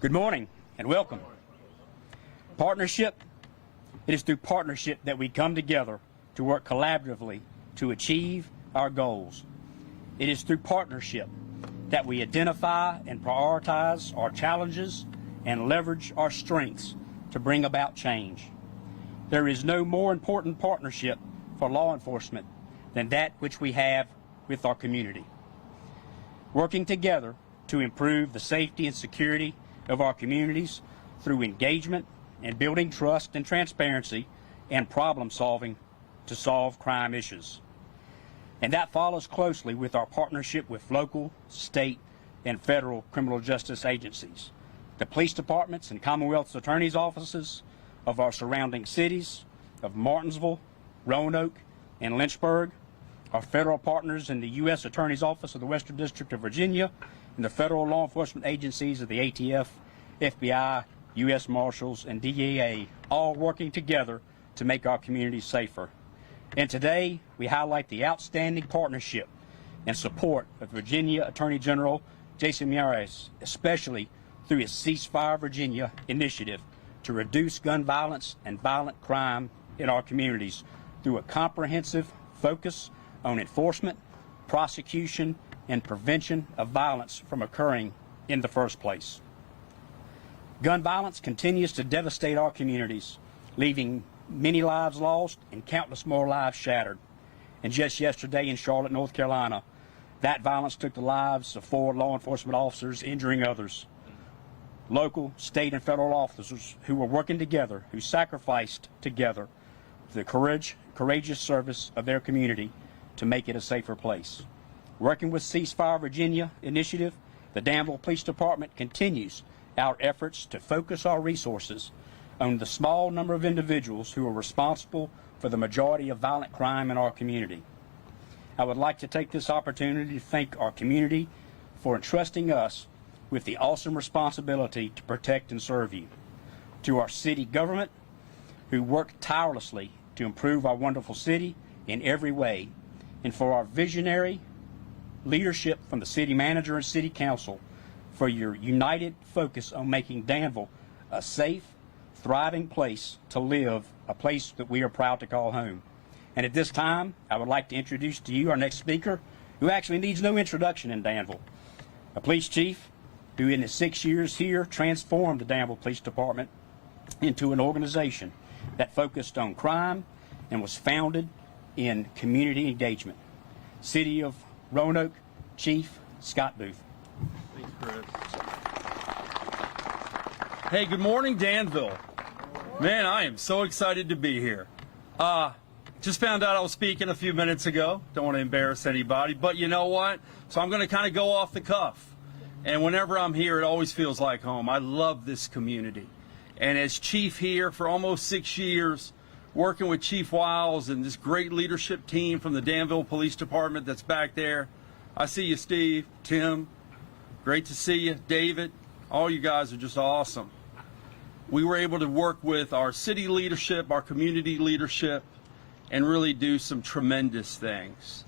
Good morning and welcome. Partnership. It is through partnership that we come together to work collaboratively to achieve our goals. It is through partnership that we identify and prioritize our challenges and leverage our strengths to bring about change. There is no more important partnership for law enforcement than that which we have with our community. Working together to improve the safety and security of our communities through engagement and building trust and transparency and problem solving to solve crime issues. And that follows closely with our partnership with local, state, and federal criminal justice agencies, the police departments and Commonwealth's attorney's offices of our surrounding cities of Martinsville, Roanoke, and Lynchburg, our federal partners in the U.S. Attorney's Office of the Western District of Virginia, and the federal law enforcement agencies of the ATF, FBI, U.S. Marshals, and DEA, all working together to make our communities safer. And today, we highlight the outstanding partnership and support of Virginia Attorney General Jason Miyares, especially through his Ceasefire Virginia initiative to reduce gun violence and violent crime in our communities through a comprehensive focus on enforcement, prosecution, and prevention of violence from occurring in the first place. Gun violence continues to devastate our communities, leaving many lives lost and countless more lives shattered. And just yesterday in Charlotte, North Carolina, that violence took the lives of 4 law enforcement officers, injuring others. Local, state, and federal officers who were working together, who sacrificed together the courageous service of their community to make it a safer place. Working with Ceasefire Virginia initiative, the Danville Police Department continues our efforts to focus our resources on the small number of individuals who are responsible for the majority of violent crime in our community. I would like to take this opportunity to thank our community for entrusting us with the awesome responsibility to protect and serve you. To our city government, who work tirelessly to improve our wonderful city in every way, and for our visionary leadership from the city manager and city council for your united focus on making Danville a safe, thriving place to live, a place that we are proud to call home. And at this time, I would like to introduce to you our next speaker, who actually needs no introduction in Danville, a police chief who in his 6 years here transformed the Danville Police Department into an organization that focused on crime and was founded in community engagement. City of Roanoke Chief Scott Booth. Thanks, Chris. Hey, good morning, Danville. Man, I am so excited to be here. Just found out I was speaking a few minutes ago. Don't want to embarrass anybody, but you know what? So I'm going to kind of go off the cuff. And whenever I'm here, it always feels like home. I love this community. And as chief here for almost 6 years, working with Chief Wiles and this great leadership team from the Danville Police Department that's back there. I see you, Steve, Tim. Great to see you. David, all you guys are just awesome. We were able to work with our city leadership, our community leadership, and really do some tremendous things.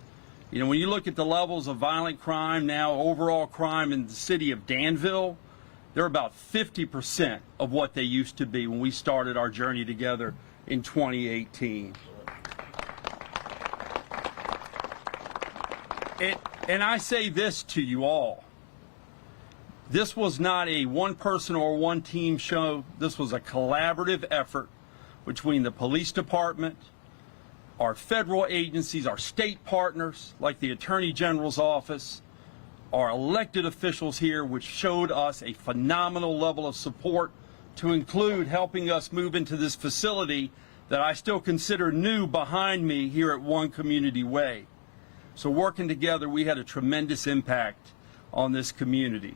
You know, when you look at the levels of violent crime now, overall crime in the city of Danville, they're about 50% of what they used to be when we started our journey together in 2018. And I say this to you all. This was not a one person or one team show. This was a collaborative effort between the police department, our federal agencies, our state partners like the Attorney General's office, our elected officials here, which showed us a phenomenal level of support, to include helping us move into this facility that I still consider new behind me here at One Community Way. So working together, we had a tremendous impact on this community.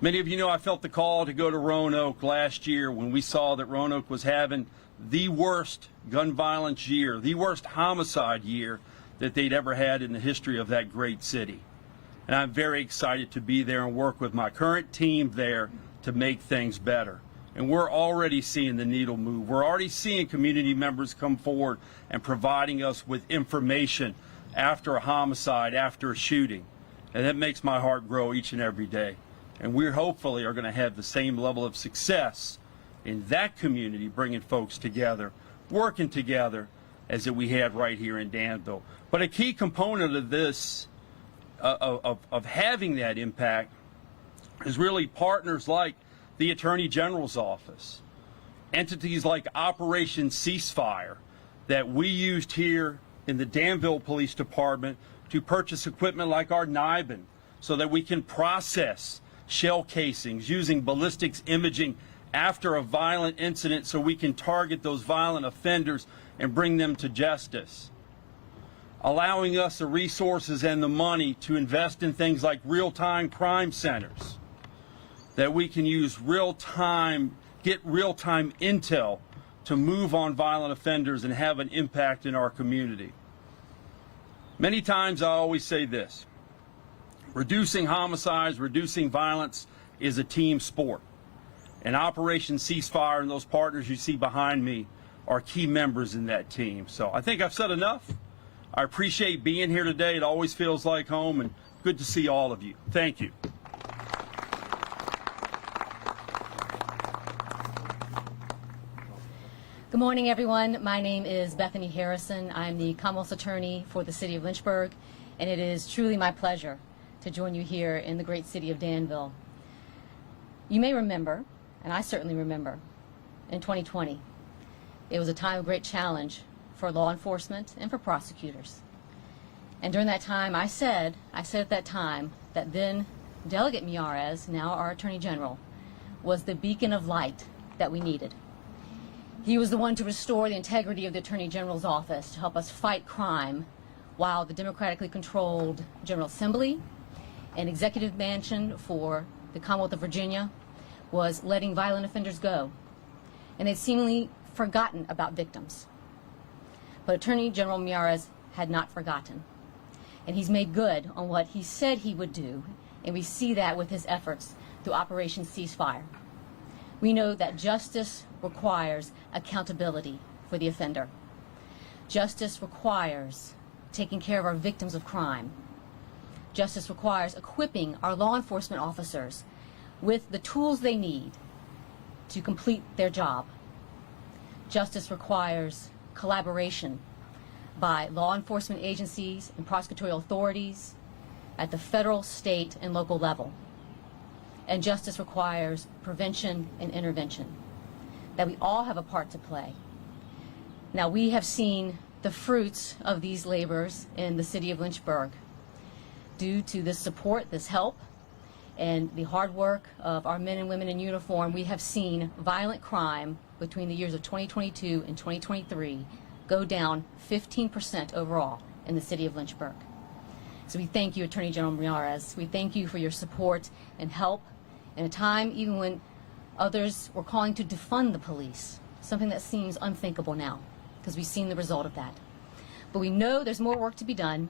Many of you know I felt the call to go to Roanoke last year when we saw that Roanoke was having the worst gun violence year, the worst homicide year that they'd ever had in the history of that great city. And I'm very excited to be there and work with my current team there to make things better. And we're already seeing the needle move. We're already seeing community members come forward and providing us with information after a homicide, after a shooting. And that makes my heart grow each and every day. And we hopefully are going to have the same level of success in that community, bringing folks together, working together, as that we had right here in Danville. But a key component of this, of having that impact, is really partners like the Attorney General's office, entities like Operation Ceasefire that we used here in the Danville Police Department to purchase equipment like our NIBIN so that we can process shell casings using ballistics imaging after a violent incident so we can target those violent offenders and bring them to justice. Allowing us the resources and the money to invest in things like real-time crime centers, that we can use get real-time intel to move on violent offenders and have an impact in our community. Many times I always say this: reducing homicides, reducing violence is a team sport. And Operation Ceasefire and those partners you see behind me are key members in that team. So I think I've said enough. I appreciate being here today. It always feels like home, and good to see all of you. Thank you. Good morning, everyone. My name is Bethany Harrison. I'm the Commonwealth's Attorney for the City of Lynchburg, and it is truly my pleasure to join you here in the great city of Danville. You may remember, and I certainly remember, in 2020, it was a time of great challenge for law enforcement and for prosecutors. And during that time, I said at that time that then Delegate Miyares, now our Attorney General, was the beacon of light that we needed. He was the one to restore the integrity of the Attorney General's office, to help us fight crime, while the democratically controlled General Assembly and Executive Mansion for the Commonwealth of Virginia was letting violent offenders go. And they'd seemingly forgotten about victims. But Attorney General Miyares had not forgotten. And he's made good on what he said he would do, and we see that with his efforts through Operation Ceasefire. We know that justice requires accountability for the offender. Justice requires taking care of our victims of crime. Justice requires equipping our law enforcement officers with the tools they need to complete their job. Justice requires collaboration by law enforcement agencies and prosecutorial authorities at the federal, state, and local level. And justice requires prevention and intervention, that we all have a part to play. Now, we have seen the fruits of these labors in the city of Lynchburg. Due to this support, this help, and the hard work of our men and women in uniform, we have seen violent crime between the years of 2022 and 2023 go down 15% overall in the city of Lynchburg. So we thank you, Attorney General Miyares. We thank you for your support and help in a time even when others were calling to defund the police, something that seems unthinkable now, because we've seen the result of that. But we know there's more work to be done,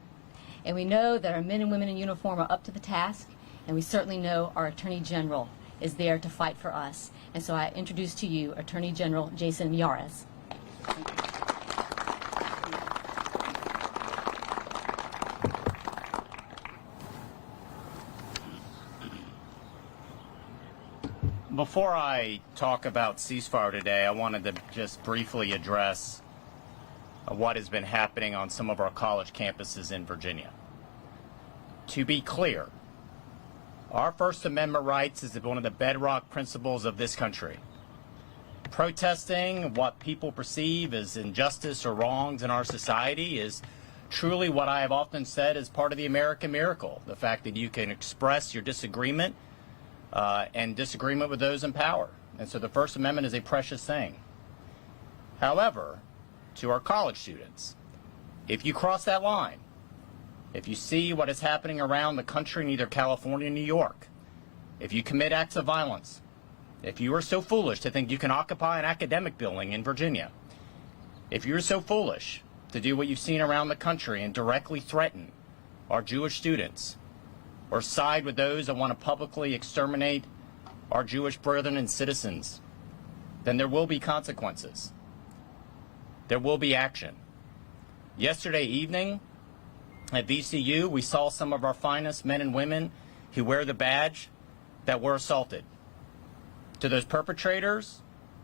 and we know that our men and women in uniform are up to the task, and we certainly know our Attorney General is there to fight for us. And so I introduce to you Attorney General Jason Miyares. Before I talk about ceasefire today, I wanted to just briefly address what has been happening on some of our college campuses in Virginia. To be clear, our First Amendment rights is one of the bedrock principles of this country. Protesting what people perceive as injustice or wrongs in our society is truly what I have often said is part of the American miracle. The fact that you can express your disagreement and disagreement with those in power. And so the First Amendment is a precious thing. However, to our college students, if you cross that line, if you see what is happening around the country in either California or New York, if you commit acts of violence, if you are so foolish to think you can occupy an academic building in Virginia, if you're so foolish to do what you've seen around the country and directly threaten our Jewish students, or side with those that want to publicly exterminate our Jewish brethren and citizens, then there will be consequences. There will be action. Yesterday evening at VCU, we saw some of our finest men and women who wear the badge that were assaulted. To those perpetrators,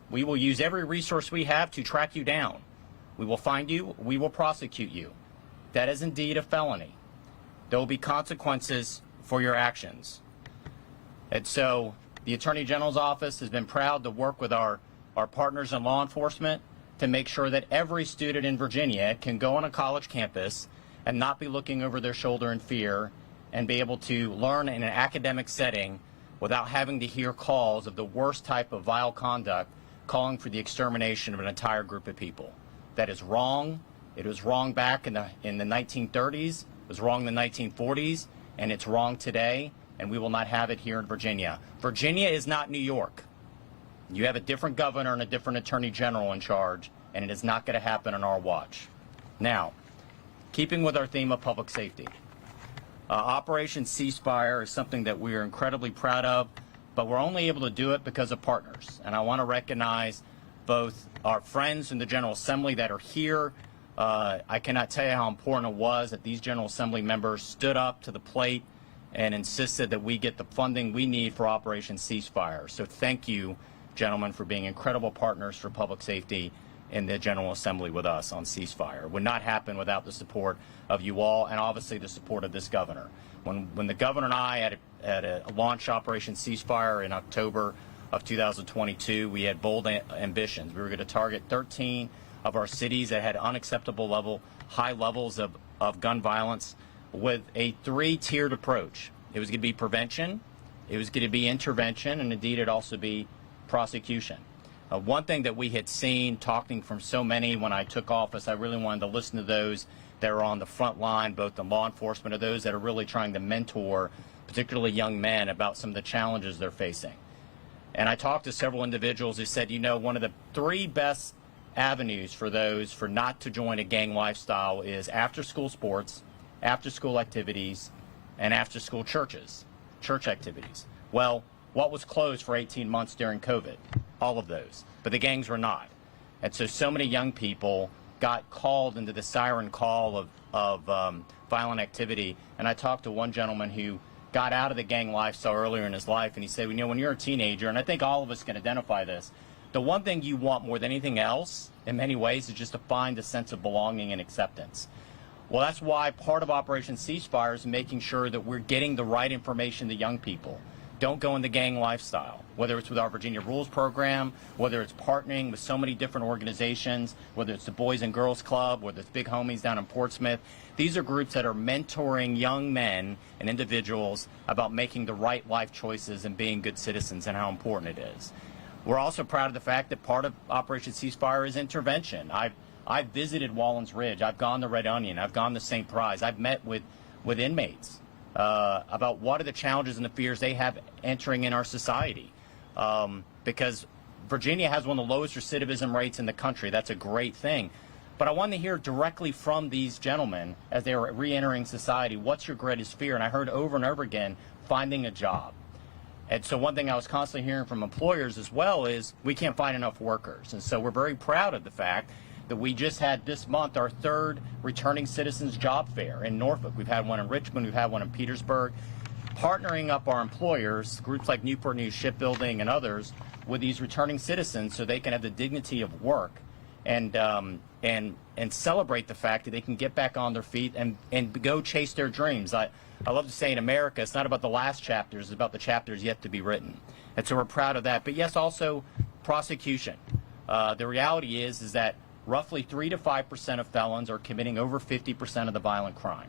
we will use every resource we have to track you down. We will find you. We will prosecute you. That is indeed a felony. There will be consequences for your actions. And so the Attorney General's office has been proud to work with our partners in law enforcement to make sure that every student in Virginia can go on a college campus and not be looking over their shoulder in fear and be able to learn in an academic setting without having to hear calls of the worst type of vile conduct calling for the extermination of an entire group of people. That is wrong. It was wrong back in the 1930s. It was wrong in the 1940s, and it's wrong today, and we will not have it here in Virginia. Virginia is not New York. You have a different governor and a different attorney general in charge, and it is not going to happen on our watch. Now, keeping with our theme of public safety, Operation Ceasefire is something that we are incredibly proud of, but we're only able to do it because of partners. And I want to recognize both our friends in the General Assembly that are here. I cannot tell you how important it was that these General Assembly members stood up to the plate and insisted that we get the funding we need for Operation Ceasefire. So thank you, gentlemen, for being incredible partners for public safety in the General Assembly with us on ceasefire. It would not happen without the support of you all and obviously the support of this governor. When the governor and I had a launch Operation Ceasefire in October of 2022, we had bold ambitions. We were going to target 13 of our cities that had unacceptable high levels of gun violence with a three-tiered approach. It was going to be prevention, it was going to be intervention, and indeed it'd also be prosecution. One thing that we had seen talking from so many when I took office, I really wanted to listen to those that are on the front line, both in law enforcement or those that are really trying to mentor, particularly young men, about some of the challenges they're facing. And I talked to several individuals who said, you know, one of the three best avenues for those for not to join a gang lifestyle is after-school sports, after-school activities, and after-school church activities. Well, what was closed for 18 months during COVID? All of those. But the gangs were not. And so many young people got called into the siren call of violent activity. And I talked to one gentleman who got out of the gang lifestyle earlier in his life, and he said, you know, when you're a teenager, and I think all of us can identify this, the one thing you want more than anything else, in many ways, is just to find a sense of belonging and acceptance. Well, that's why part of Operation Ceasefire is making sure that we're getting the right information to young people. Don't go in the gang lifestyle, whether it's with our Virginia Rules program, whether it's partnering with so many different organizations, whether it's the Boys and Girls Club, whether it's Big Homies down in Portsmouth. These are groups that are mentoring young men and individuals about making the right life choices and being good citizens and how important it is. We're also proud of the fact that part of Operation Ceasefire is intervention. I've visited Wallens Ridge. I've gone to Red Onion. I've gone to St. Prize. I've met with inmates about what are the challenges and the fears they have entering in our society. Because Virginia has one of the lowest recidivism rates in the country. That's a great thing. But I wanted to hear directly from these gentlemen as they were re-entering society, what's your greatest fear? And I heard over and over again, finding a job. And so one thing I was constantly hearing from employers as well is we can't find enough workers. And so we're very proud of the fact that we just had this month our third returning citizens job fair in Norfolk. We've had one in Richmond, we've had one in Petersburg, partnering up our employers, groups like Newport News Shipbuilding and others, with these returning citizens so they can have the dignity of work and celebrate the fact that they can get back on their feet and go chase their dreams. I love to say in America, it's not about the last chapters, it's about the chapters yet to be written. And so we're proud of that. But yes, also prosecution. The reality is that roughly 3 to 5% of felons are committing over 50% of the violent crime.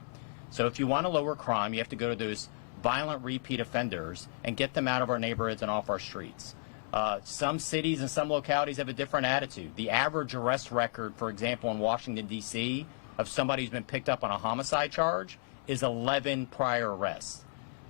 So if you want to lower crime, you have to go to those violent repeat offenders and get them out of our neighborhoods and off our streets. Some cities and some localities have a different attitude. The average arrest record, for example, in Washington, D.C., of somebody who's been picked up on a homicide charge is 11 prior arrests.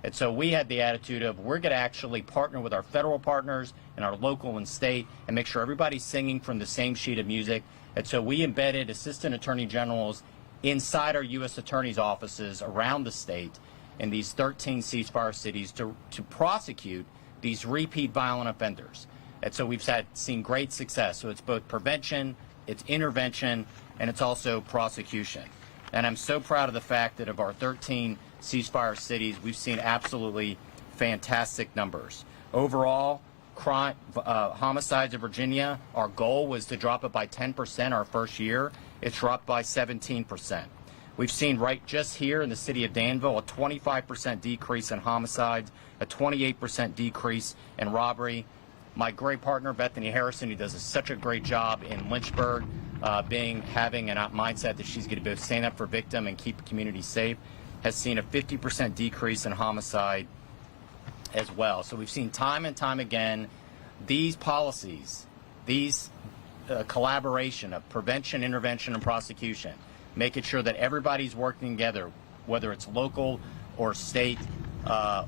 And so we had the attitude of we're going to actually partner with our federal partners and our local and state and make sure everybody's singing from the same sheet of music. And so we embedded assistant attorney generals inside our U.S. attorney's offices around the state in these 13 ceasefire cities to prosecute these repeat violent offenders. And so we've seen great success. So it's both prevention, it's intervention, and it's also prosecution. And I'm so proud of the fact that of our 13 ceasefire cities, we've seen absolutely fantastic numbers. Overall, crime, homicides in Virginia, our goal was to drop it by 10% our first year. It's dropped by 17%. We've seen right just here in the city of Danville a 25% decrease in homicides, a 28% decrease in robbery. My great partner, Bethany Harrison, who does such a great job in Lynchburg, having a mindset that she's going to both stand up for victim and keep the community safe, has seen a 50% decrease in homicide as well. So we've seen time and time again these policies, these collaboration of prevention, intervention, and prosecution, making sure that everybody's working together, whether it's local or state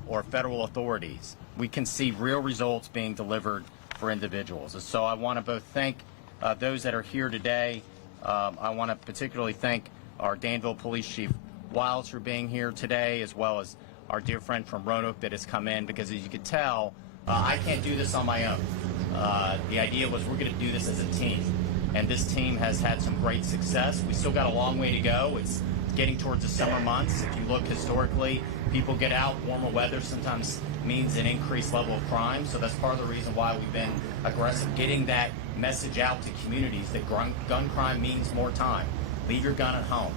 or federal authorities. We can see real results being delivered for individuals. And so I want to both thank those that are here today. I want to particularly thank our Danville Police Chief Wiles for being here today, as well as our dear friend from Roanoke that has come in, because as you can tell, I can't do this on my own. The idea was we're going to do this as a team, and this team has had some great success. We still got a long way to go. It's getting towards the summer months. If you look historically, people get out. Warmer weather sometimes means an increased level of crime, so that's part of the reason why we've been aggressive, getting that message out to communities that gun crime means more time. Leave your gun at home.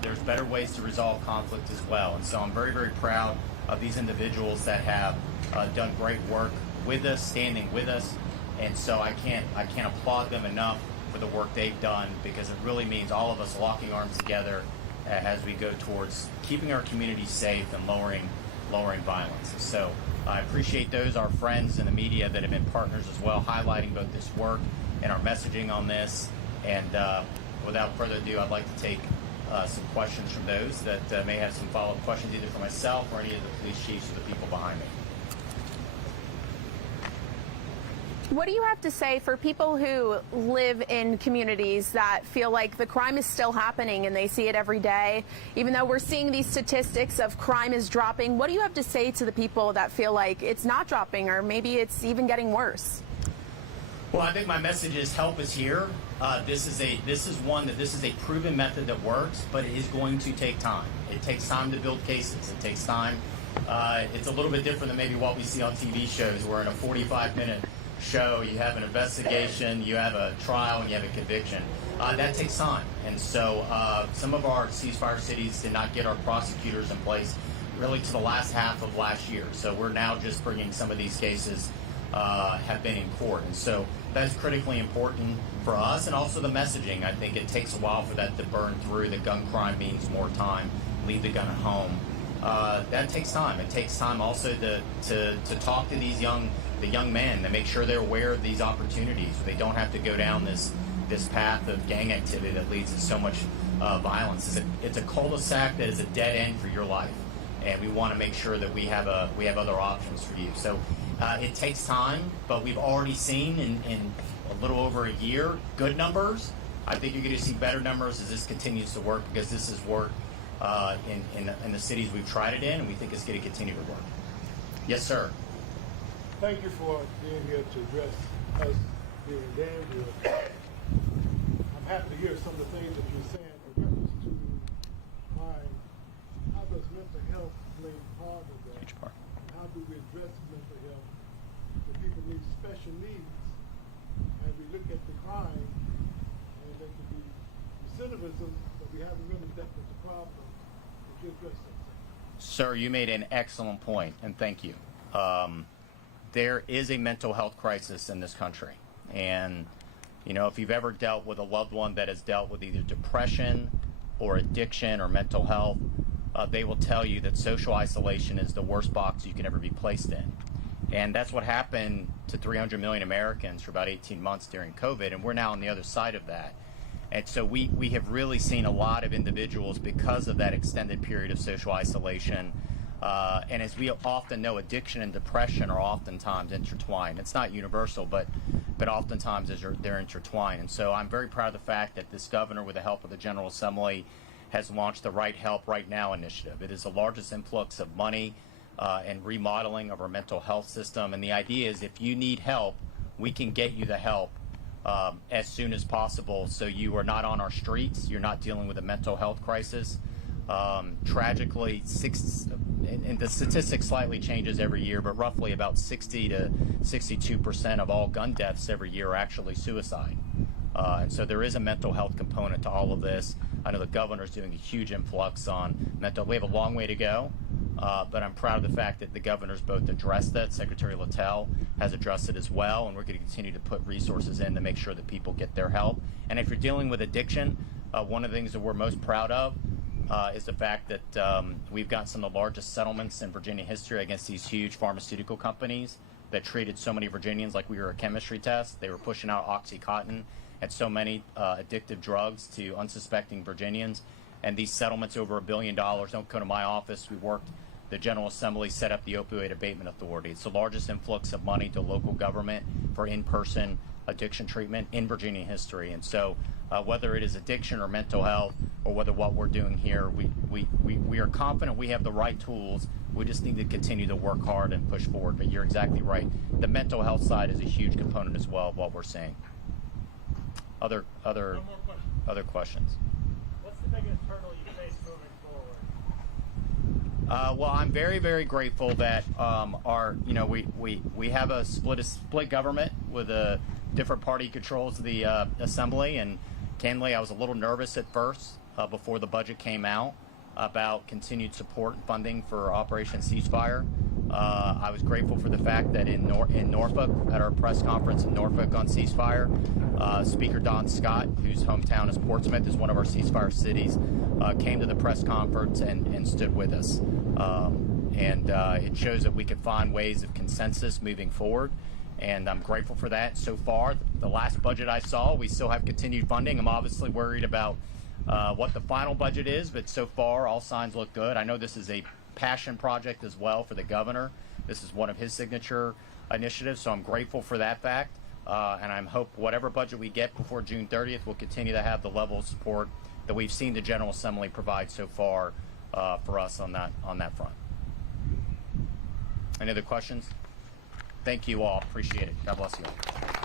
There's better ways to resolve conflict as well. And so I'm very, very proud of these individuals that have done great work with us, standing with us. And so I can't applaud them enough for the work they've done, because it really means all of us locking arms together as we go towards keeping our communities safe and lowering violence. So I appreciate those, our friends in the media that have been partners as well, highlighting both this work and our messaging on this. And without further ado, I'd like to take some questions from those that may have some follow-up questions, either for myself or any of the police chiefs or the people behind me. What do you have to say for people who live in communities that feel like the crime is still happening and they see it every day? Even though we're seeing these statistics of crime is dropping, what do you have to say to the people that feel like it's not dropping, or maybe it's even getting worse? Well, I think my message is help is here. This is a proven method that works, but it is going to take time. It takes time to build cases. It takes time. It's a little bit different than maybe what we see on TV shows, where in a 45-minute show you have an investigation, you have a trial, and you have a conviction. That takes time. And so some of our ceasefire cities did not get our prosecutors in place really to the last half of last year. So we're now just bringing some of these cases have been in court. And so that's critically important for us, and also the messaging. I think it takes a while for that to burn through, that gun crime means more time, leave the gun at home. That takes time. It takes time also to talk to these young men, to make sure they're aware of these opportunities. They don't have to go down this path of gang activity that leads to so much violence. It's a cul-de-sac that is a dead end for your life, and we want to make sure that we have other options for you. So it takes time, but we've already seen in a little over a year good numbers. I think you're going to see better numbers as this continues to work, because this has worked in the cities we've tried it in, and we think it's going to continue to work. Yes, sir. Thank you for being here to address us here in Danville. I'm happy to hear some of the things that you're saying in reference to crime. How does mental health play part of that? Huge part. How do we address mental health for people with special needs? As we look at the crime, and there could be recidivism, but we haven't really dealt with the problem. Would you address that? Sir, you made an excellent point, and thank you. There is a mental health crisis in this country. And, you know, if you've ever dealt with a loved one that has dealt with either depression or addiction or mental health, they will tell you that social isolation is the worst box you can ever be placed in. And that's what happened to 300 million Americans for about 18 months during COVID, and we're now on the other side of that. And so we have really seen a lot of individuals, because of that extended period of social isolation. And as we often know, addiction and depression are oftentimes intertwined. It's not universal, but oftentimes they're intertwined. And so I'm very proud of the fact that this governor, with the help of the General Assembly, has launched the Right Help Right Now initiative. It is the largest influx of money and remodeling of our mental health system. And the idea is, if you need help, we can get you the help as soon as possible, so you are not on our streets, you're not dealing with a mental health crisis. Tragically, and the statistic slightly changes every year, but roughly about 60 to 62% of all gun deaths every year are actually suicide. And so there is a mental health component to all of this. I know the governor's doing a huge influx on mental. We have a long way to go, but I'm proud of the fact that the governor's both addressed that. Secretary Littell has addressed it as well, and we're going to continue to put resources in to make sure that people get their help. And if you're dealing with addiction, one of the things that we're most proud of is the fact that we've got some of the largest settlements in Virginia history against these huge pharmaceutical companies that treated so many Virginians like we were a chemistry test. They were pushing out OxyContin and so many addictive drugs to unsuspecting Virginians. And these settlements over $1 billion don't come to my office. We worked, the General Assembly set up the Opioid Abatement Authority. It's the largest influx of money to local government for in-person addiction treatment in Virginia history. And so whether it is addiction or mental health, or whether what we're doing here, we are confident we have the right tools. We just need to continue to work hard and push forward. But you're exactly right. The mental health side is a huge component as well of what we're seeing. Other questions? What's the biggest hurdle you face moving forward? Well, I'm very, very grateful that we have a split government with a different party controls the assembly, and candidly, I was a little nervous at first before the budget came out about continued support and funding for Operation Ceasefire. I was grateful for the fact that in Norfolk, at our press conference in Norfolk on ceasefire, Speaker Don Scott, whose hometown is Portsmouth, is one of our ceasefire cities, came to the press conference and stood with us. It shows that we can find ways of consensus moving forward, and I'm grateful for that. So far, the last budget I saw, we still have continued funding. I'm obviously worried about what the final budget is, but so far, all signs look good. I know this is a passion project as well for the governor. This is one of his signature initiatives, so I'm grateful for that fact. And I hope whatever budget we get before June 30th will continue to have the level of support that we've seen the General Assembly provide so far for us on that front. Any other questions? Thank you all. Appreciate it. God bless you all.